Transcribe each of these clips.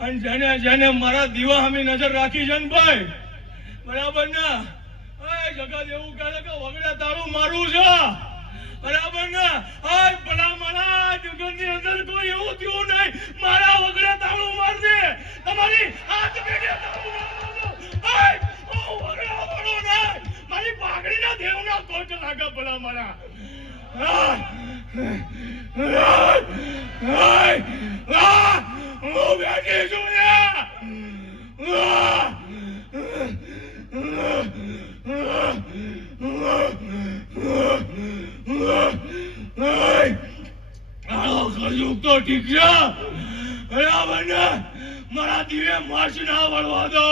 અને જેને જેને મારા દીવા સામે નજર રાખી છે ને ભાઈ, બરાબર ને, જગત એવું કહે કે વગડે તારું મારું છે, બરાબર ને, ભલા મારા જગતની અંદર કોઈ એવું થયું નહીં, મારા વગડે તાળું માર દે, તમારી હાથ પેઢે તાળું માર દો, વગડા વગડો નહીં, મારી પાઘડીના દેવના કોચ લાગે ભલા મારા. હું બેઠી છું કરજું તો ઠીક છે, બરાબર ને, મારા દીવે માર્ચ ના વળવા દો.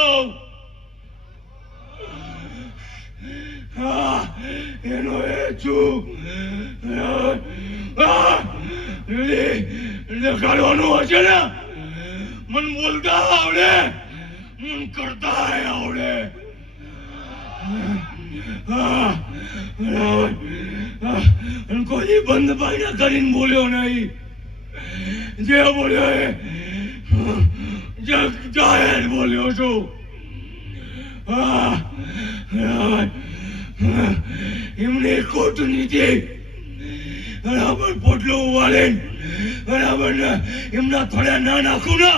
એનો એ છું કાઢવાનું હશે ને, મન બોલતા આવડે, મન કરતા આવડે. કોઈ બંધ પાઈને કરીને બોલ્યો નહીં, જે બોલ્યો એ જાહેર બોલ્યો છું. એમની કૂટનીતિ બરાબર પોટલો ઉવાળે બરાબર ને એમના થોડા ના નાખું ને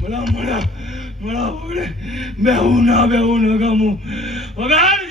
ભલા મળ્યા મળા વગડે બેહું ના ગમું વગાડ